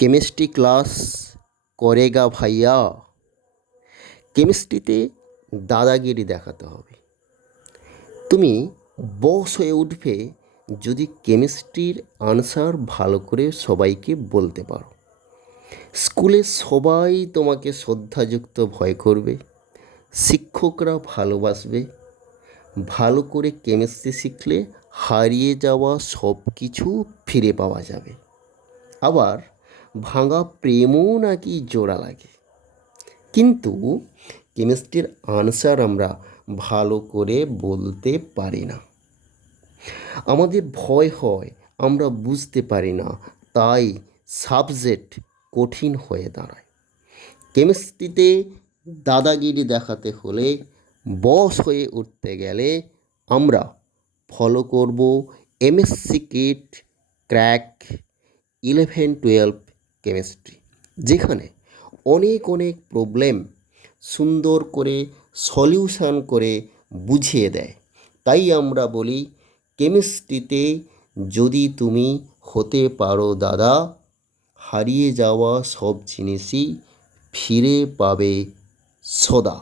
Chemistry class করেগা ভাইয়া। কেমিস্ট্রিতে দাদাগিরি দেখাতে হবে। তুমি বস হয়ে উঠবে যদি কেমিস্ট্রির আনসার ভালো করে সবাইকে বলতে পারো। স্কুলে সবাই তোমাকে শ্রদ্ধাযুক্ত ভয় করবে, শিক্ষকরা ভালোবাসবে। ভালো করে কেমিস্ট্রি শিখলে হারিয়ে যাওয়া সব কিছু ফিরে পাওয়া যাবে। আবার ভাঙা প্রেমও নাকি জোড়া লাগে। কিন্তু কেমিস্ট্রির আনসার আমরা ভালো করে বলতে পারি না, আমাদের ভয় হয়, আমরা বুঝতে পারি না, তাই সাবজেক্ট কঠিন হয়ে দাঁড়ায়। কেমিস্ট্রিতে দাদাগিরি দেখাতে হলে, বস হয়ে উঠতে গেলে আমরা ফলো করব এমএসসি কিট ক্র্যাক 11-12 কেমিস্ট্রি, যেখানে অনেক অনেক প্রবলেম সুন্দর করে সলিউশন করে বুঝিয়ে দেয়। তাই আমরা বলি, কেমিস্ট্রিতে যদি তুমি হতে পারো দাদা, হারিয়ে যাওয়া সব জিনিসই ফিরে পাবে সদা।